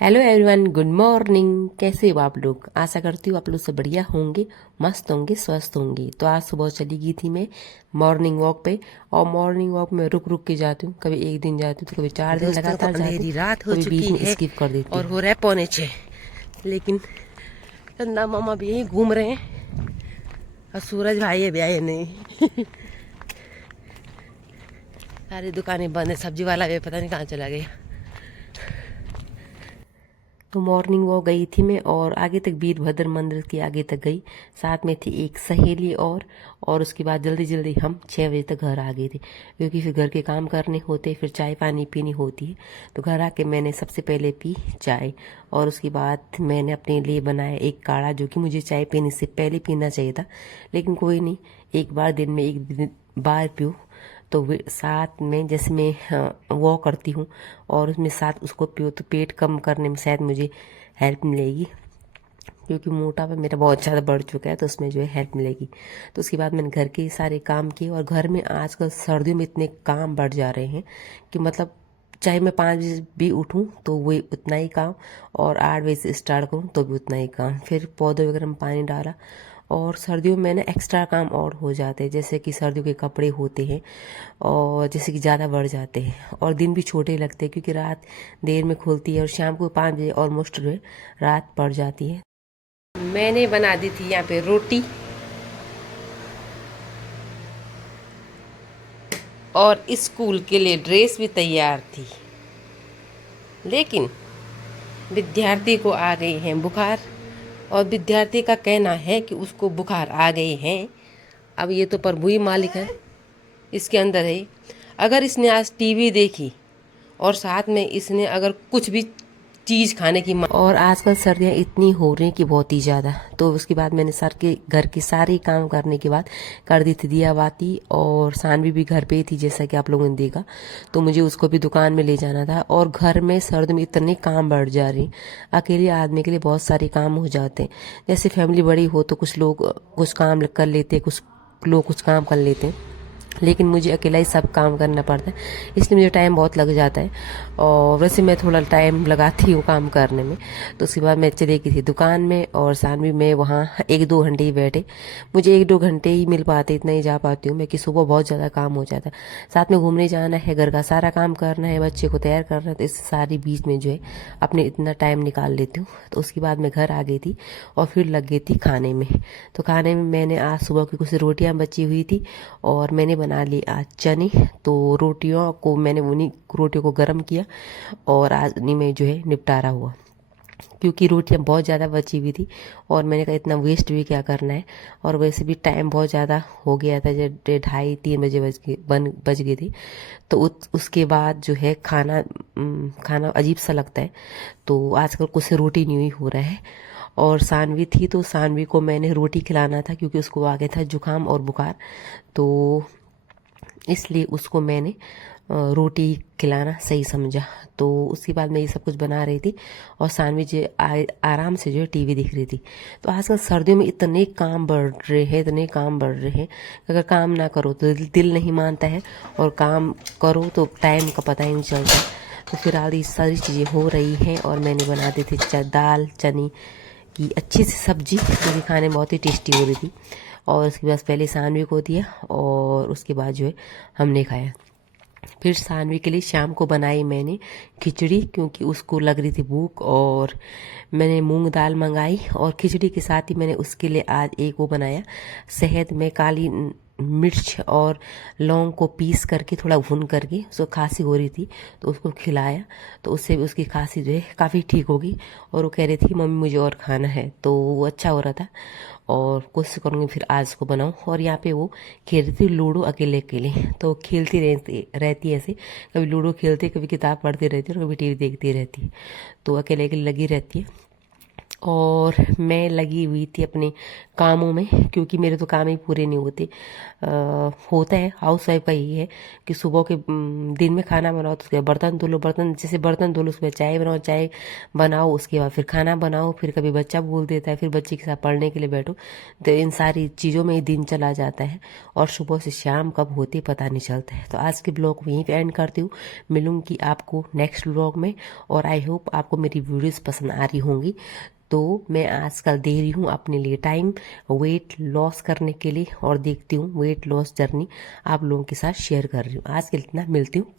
Hello everyone, good morning. कैसे हो आप लोग? आशा करती हूँ आप लोग सब बढ़िया होंगे, मस्त होंगे, स्वस्थ होंगे। तो आज सुबह चली गई थी मैं मॉर्निंग वॉक पे। और मॉर्निंग वॉक में रुक रुक के जाती हूँ, कभी एक दिन जाती हूँ तो कभी 4 दिन दोस्तों, तो लगातार जाती अंधेरी हूँ, रात हो कभी बीच चुकी में है स्किप कर देती और हूँ। हो रहा है 6:45। लेकिन चंदा मामा भी यहीं घूम रहे हैं और सूरज भाई है भी आए नहीं। सारी दुकानें बंद है, सब्जी वाला भी पता नहीं कहाँ चला गया। तो मॉर्निंग वॉक गई थी मैं और आगे तक वीरभद्र मंदिर के आगे तक गई। साथ में थी एक सहेली और उसके बाद जल्दी जल्दी हम 6 बजे तक घर आ गए थे, क्योंकि फिर घर के काम करने होते, फिर चाय पानी पीनी होती है। तो घर आके मैंने सबसे पहले पी चाय और उसके बाद मैंने अपने लिए बनाया एक काढ़ा, जो कि मुझे चाय पीने से पहले पीना चाहिए था, लेकिन कोई नहीं, एक बार दिन में एक बार पीऊँ। तो साथ में जैसे मैं वॉक करती हूँ और उसमें साथ उसको पियो तो पेट कम करने में शायद मुझे हेल्प मिलेगी, क्योंकि मोटापा मेरा बहुत ज़्यादा बढ़ चुका है, तो उसमें जो है हेल्प मिलेगी। तो उसके बाद मैंने घर के सारे काम किए और घर में आजकल सर्दियों में इतने काम बढ़ जा रहे हैं कि मतलब चाहे मैं 5 बजे भी उठूँ तो वही उतना ही काम, और 8 बजे से स्टार्ट करूँ तो भी उतना ही काम। फिर पौधे वगैरह में पानी डाला। और सर्दियों में ना एक्स्ट्रा काम और हो जाते हैं, जैसे कि सर्दियों के कपड़े होते हैं और जैसे कि ज़्यादा बढ़ जाते हैं और दिन भी छोटे लगते हैं, क्योंकि रात देर में खुलती है और शाम को 5 बजे ऑलमोस्ट रात पड़ जाती है। मैंने बना दी थी यहाँ पे रोटी और स्कूल के लिए ड्रेस भी तैयार थी, लेकिन विद्यार्थी को आ गई है बुखार और विद्यार्थी का कहना है कि उसको बुखार आ गई है। अब ये तो प्रभु ही मालिक है, इसके अंदर है। अगर इसने आज टीवी देखी और साथ में इसने अगर कुछ भी चीज़ खाने की और आजकल सर्दियाँ इतनी हो रही हैं कि बहुत ही ज़्यादा। तो उसके बाद मैंने सर के घर के सारे काम करने के बाद कर दी थी दिया बाती, और सानवी भी घर पे ही थी जैसा कि आप लोगों ने देखा। तो मुझे उसको भी दुकान में ले जाना था और घर में सर्द में इतने काम बढ़ जा रहे हैं। अकेले आदमी के लिए बहुत सारे काम हो जाते हैं। जैसे फैमिली बड़ी हो तो कुछ लोग कुछ काम कर लेते हैं, कुछ लोग कुछ काम कर लेते हैं, लेकिन मुझे अकेला ही सब काम करना पड़ता है, इसलिए मुझे टाइम बहुत लग जाता है। और वैसे मैं थोड़ा टाइम लगाती हूँ काम करने में। तो उसके बाद मैं चली गई थी दुकान में और सानवी में वहाँ 1-2 घंटे ही बैठे। मुझे 1-2 घंटे ही मिल पाते, इतना ही जा पाती हूँ मैं, कि सुबह बहुत ज़्यादा काम हो जाता है। साथ में घूमने जाना है, घर का सारा काम करना है, बच्चे को तैयार करना है, तो इस सारी बीच में जो है अपने इतना टाइम निकाल लेती हूँ। तो उसके बाद मैं घर आ गई थी और फिर लग गई थी खाने में। तो खाने में मैंने आज सुबह की कुछ रोटियाँ बची हुई थी और मैंने बना ली आज चने। तो रोटियों को मैंने उन्हीं रोटियों को गर्म किया और आज उन्हीं में जो है निपटारा हुआ, क्योंकि रोटियां बहुत ज़्यादा बची हुई थी और मैंने कहा इतना वेस्ट भी क्या करना है। और वैसे भी टाइम बहुत ज़्यादा हो गया था, जब 2:30-3 बजे बज गए थे। तो उसके बाद जो है खाना अजीब सा लगता है। तो आजकल कुछ रोटी नहीं हुई हो रहा है। और सानवी थी तो सानवी को मैंने रोटी खिलाना था, क्योंकि उसको आ गया था जुकाम और बुखार, तो इसलिए उसको मैंने रोटी खिलाना सही समझा। तो उसके बाद मैं ये सब कुछ बना रही थी और सानवी जो आराम से जो है टीवी देख रही थी। तो आजकल सर्दियों में इतने काम बढ़ रहे हैं, इतने काम बढ़ रहे हैं, अगर काम ना करो तो दिल नहीं मानता है, और काम करो तो टाइम का पता ही नहीं चलता। तो फिलहाल ये सारी चीज़ें हो रही हैं और मैंने बना दी थी दाल चने की अच्छी सी सब्जी, जो कि खाने में बहुत ही टेस्टी हो रही थी। और उसके बाद पहले सानवी को दिया और उसके बाद जो है हमने खाया। फिर सानवी के लिए शाम को बनाई मैंने खिचड़ी, क्योंकि उसको लग रही थी भूख, और मैंने मूंग दाल मंगाई और खिचड़ी के साथ ही मैंने उसके लिए आज एक वो बनाया, शहद में काली मिर्च और लौंग को पीस करके थोड़ा भून करके, उसको खांसी हो रही थी तो उसको खिलाया। तो उससे भी उसकी खांसी जो है काफ़ी ठीक होगी और वो कह रही थी मम्मी मुझे और खाना है, तो वो अच्छा हो रहा था। और कोशिश करूँगी फिर आज को बनाऊँ। और यहाँ पे वो खेल रही थी लूडो अकेले अकेले, तो खेलती रहती है ऐसे, कभी लूडो खेलती है, कभी किताब पढ़ती रहती है और कभी टीवी देखती रहती है, तो अकेले अकेले लगी रहती है। और मैं लगी हुई थी अपने कामों में, क्योंकि मेरे तो काम ही पूरे नहीं होते। होता है हाउस वाइफ का यही है कि सुबह के दिन में खाना बनाओ तो उसके बाद बर्तन धो लो, बर्तन जैसे बर्तन धो लो उसके बाद चाय बनाओ, चाय बनाओ उसके बाद फिर खाना बनाओ, फिर कभी बच्चा बोल देता है फिर बच्चे के साथ पढ़ने के लिए बैठो, तो इन सारी चीज़ों में ही दिन चला जाता है और सुबह से शाम कब होती पता नहीं चलता है। तो आज के ब्लॉग में यहीं पे एंड करती हूँ, मिलूंगी आपको नेक्स्ट ब्लॉग में। और आई होप आपको मेरी वीडियोस पसंद आ रही होंगी। तो मैं आजकल दे रही हूँ अपने लिए टाइम वेट लॉस करने के लिए और देखती हूँ वेट लॉस जर्नी आप लोगों के साथ शेयर कर रही हूँ। आज के लिए इतना, मिलती हूँ।